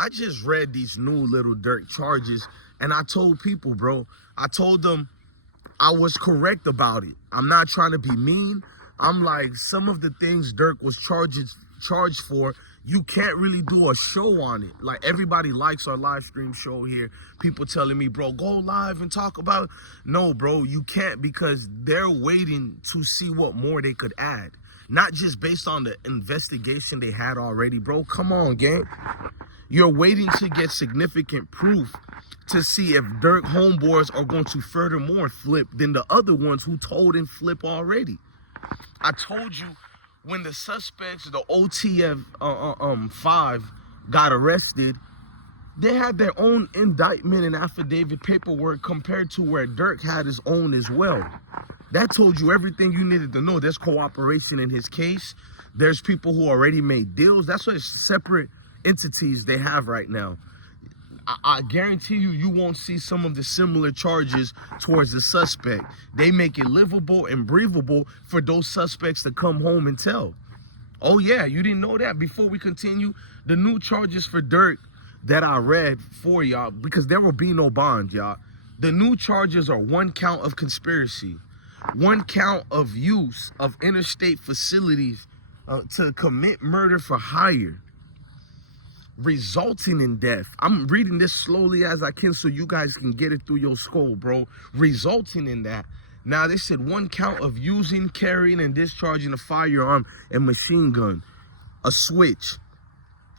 I just read these new Lil Durk charges, and I told people, bro, I told them I was correct about it. I'm not trying to be mean. I'm like, some of the things Durk was charged for, you can't really do a show on it. Like, everybody likes our live stream show here. People telling me, bro, go live and talk about it. No, bro, you can't, because they're waiting to see what more they could add. Not just based on the investigation they had already, bro. Come on, gang. You're waiting to get significant proof to see if Durk homeboys are going to furthermore flip than the other ones who told and flip already. I told you, when the suspects, the OTF 5, got arrested, they had their own indictment and affidavit paperwork compared to where Durk had his own as well. That told you everything you needed to know. There's cooperation in his case. There's people who already made deals. That's what separate entities they have right now. I guarantee you, you won't see some of the similar charges towards the suspect. They make it livable and breathable for those suspects to come home and tell. Oh yeah, you didn't know that? Before we continue, the new charges for Durk that I read for y'all, because there will be no bond, y'all. The new charges are 1 count of conspiracy, 1 count of use of interstate facilities to commit murder for hire, resulting in death. I'm reading this slowly as I can so you guys can get it through your skull, bro. Resulting in that. Now, they said 1 count of using, carrying, and discharging a firearm and machine gun, a switch,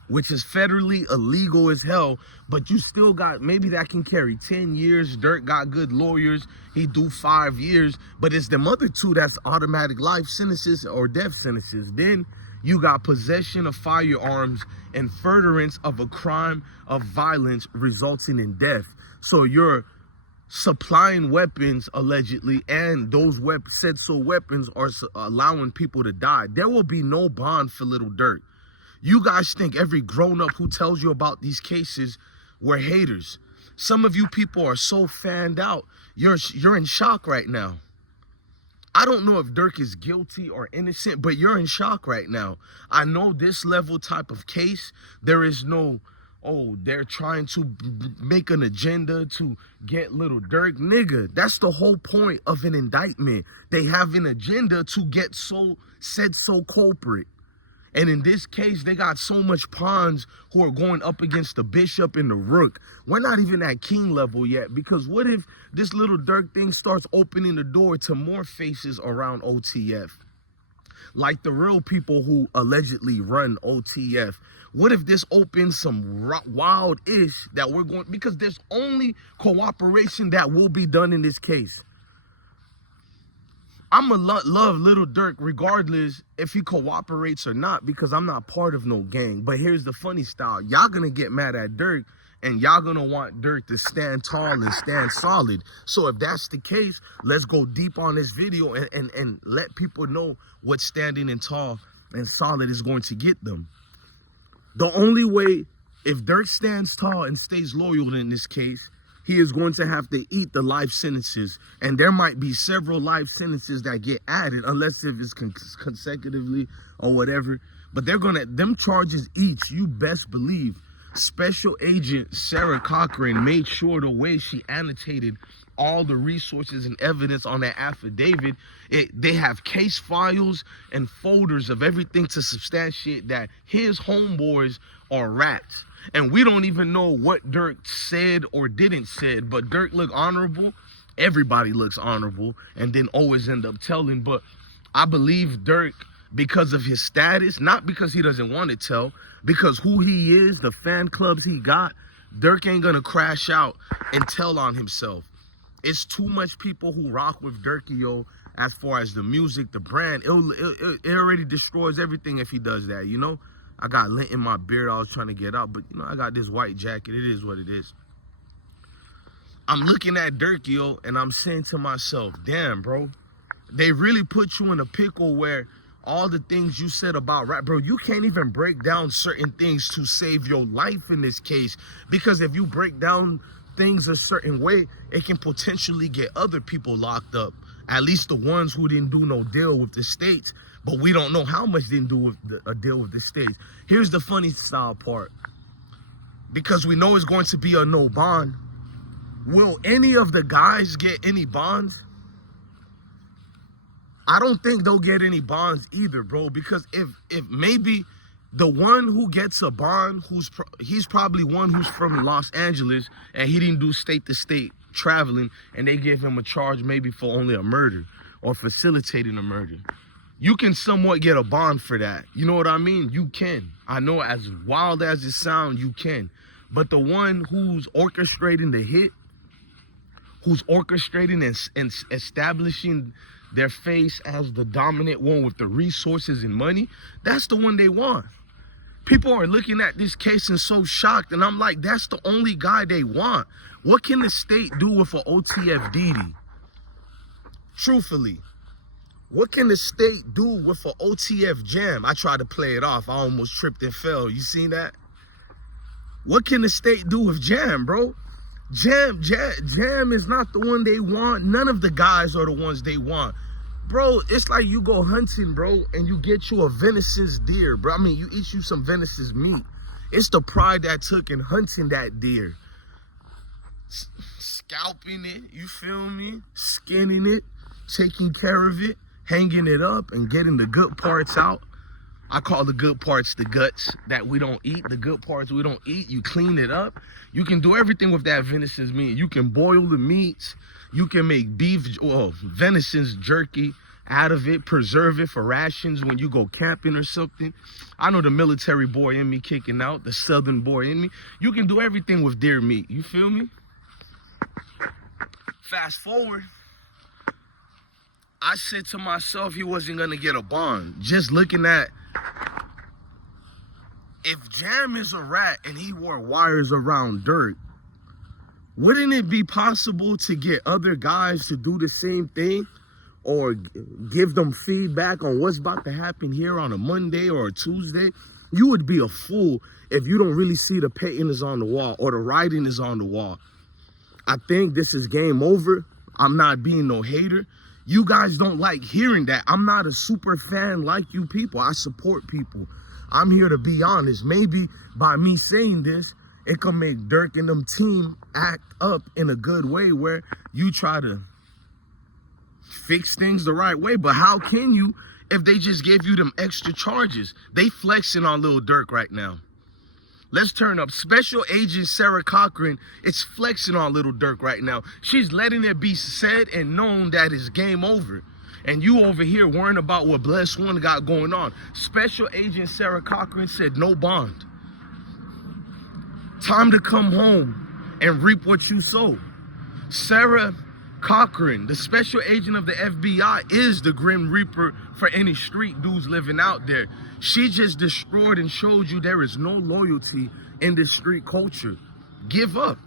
which is federally illegal as hell, but you still got, maybe that can carry 10 years. Durk got good lawyers. He do 5 years, but it's them other 2 that's automatic life sentences or death sentences. Then you got possession of firearms and furtherance of a crime of violence resulting in death. So you're supplying weapons, allegedly, and those said so weapons are allowing people to die. There will be no bond for Lil Durk. You guys think every grown-up who tells you about these cases were haters. Some of you people are so fanned out, you're in shock right now. I don't know if Durk is guilty or innocent, but you're in shock right now. I know this level type of case, there is no, oh, they're trying to make an agenda to get Lil Durk. Nigga, that's the whole point of an indictment. They have an agenda to get said culprit. And in this case, they got so much pawns who are going up against the bishop and the rook. We're not even at king level yet, because what if this Lil Durk thing starts opening the door to more faces around OTF? Like the real people who allegedly run OTF. What if this opens some wild-ish that we're going, because there's only cooperation that will be done in this case. I'ma love Lil Durk regardless if he cooperates or not, because I'm not part of no gang. But here's the funny style. Y'all gonna get mad at Durk, and y'all gonna want Durk to stand tall and stand solid. So if that's the case, let's go deep on this video and let people know what standing and tall and solid is going to get them. The only way, if Durk stands tall and stays loyal in this case, he is going to have to eat the life sentences. And there might be several life sentences that get added, unless if it's consecutively or whatever. But they're going to, them charges each, you best believe. Special Agent Sarah Corcoran made sure the way she annotated all the resources and evidence on that affidavit, they have case files and folders of everything to substantiate that his homeboys are rats. And we don't even know what Durk said or didn't said, but Durk looked honorable. Everybody looks honorable and then always end up telling. But I believe Durk, because of his status, not because he doesn't want to tell, because who he is, the fan clubs he got, Durk ain't gonna crash out and tell on himself. It's too much people who rock with Durkio as far as the music, the brand. It already destroys everything if he does that, you know? I got lint in my beard I was trying to get out, but, you know, I got this white jacket. It is what it is. I'm looking at Durkio, and I'm saying to myself, damn, bro, they really put you in a pickle where all the things you said about rap, bro, you can't even break down certain things to save your life in this case, because if you break down things a certain way, it can potentially get other people locked up, at least the ones who didn't do no deal with the states. But we don't know how much they didn't do with a deal with the states. Here's the funny style part. because we know it's going to be a no bond. Will any of the guys get any bonds? I don't think they'll get any bonds either, bro, because if maybe the one who gets a bond, he's probably one who's from Los Angeles and he didn't do state to state traveling, and they give him a charge maybe for only a murder or facilitating a murder. You can somewhat get a bond for that. You know what I mean? You can. I know, as wild as it sounds, you can. But the one who's orchestrating the hit, who's orchestrating and establishing their face as the dominant one with the resources and money, that's the one they want. People are looking at this case and so shocked, and I'm like, that's the only guy they want. What can the state do with an OTF DD? Truthfully, what can the state do with an OTF jam? I tried to play it off. I almost tripped and fell. You seen that? What can the state do with jam, bro? Jam is not the one they want. None of the guys are the ones they want. Bro, it's like you go hunting, bro, and you get you a venison's deer, bro. I mean, you eat you some venison's meat. It's the pride that took in hunting that deer. Scalping it, you feel me? Skinning it, taking care of it, hanging it up, and getting the good parts out. I call the good parts the guts that we don't eat. The good parts we don't eat, you clean it up. You can do everything with that venison's meat. You can boil the meats. You can make beef, venison's jerky out of it, preserve it for rations when you go camping or something. I know the military boy in me kicking out, the southern boy in me. You can do everything with deer meat. You feel me? Fast forward, I said to myself he wasn't going to get a bond. Just looking at, if Jam is a rat and he wore wires around Durk, wouldn't it be possible to get other guys to do the same thing, or give them feedback on what's about to happen here on a Monday or a Tuesday? You would be a fool if you don't really see the painting is on the wall or the writing is on the wall. I think this is game over. I'm not being no hater. You guys don't like hearing that. I'm not a super fan like you people. I support people. I'm here to be honest. Maybe by me saying this, it can make Durk and them team act up in a good way where you try to fix things the right way. But how can you if they just gave you them extra charges? They flexing on Lil Durk right now. Let's turn up. Special Agent Sarah Corcoran is flexing on Lil Durk right now. She's letting it be said and known that it's game over. And you over here worrying about what Bless One got going on. Special Agent Sarah Corcoran said no bond. Time to come home and reap what you sow. Sarah Corcoran, the special agent of the FBI, is the Grim Reaper for any street dudes living out there. She just destroyed and showed you there is no loyalty in this street culture. Give up.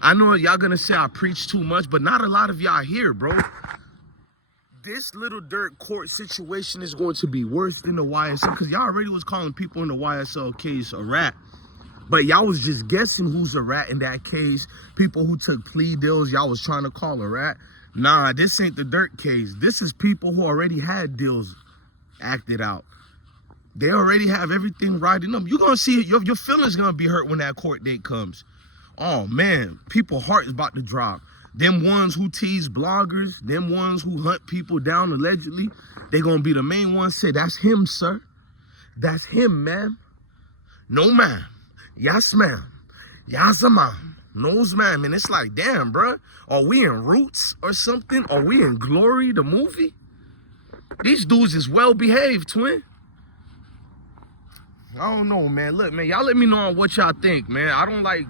I know y'all gonna say I preach too much, but not a lot of y'all here, bro. This Lil Durk court situation is going to be worse than the YSL, because y'all already was calling people in the YSL case a rat. But y'all was just guessing who's a rat in that case. People who took plea deals, y'all was trying to call a rat. Nah, this ain't the Durk case. This is people who already had deals acted out. They already have everything riding up. You're going to see it. Your feelings going to be hurt when that court date comes. Oh, man. People's heart is about to drop. Them ones who tease bloggers, them ones who hunt people down allegedly, they going to be the main ones. Say, that's him, sir. That's him, ma'am. No, ma'am. Yes, ma'am. Yes, ma'am. Knows, ma'am. And it's like, damn, bro. Are we in Roots or something? Are we in Glory, the movie? These dudes is well behaved, twin. I don't know, man. Look, man, y'all let me know on what y'all think, man. I don't like,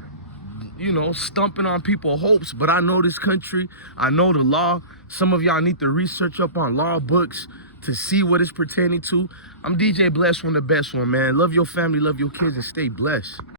stumping on people's hopes, but I know this country. I know the law. Some of y'all need to research up on law books to see what it's pertaining to. I'm DJ Bless One, the best one, man. Love your family, love your kids, and stay blessed.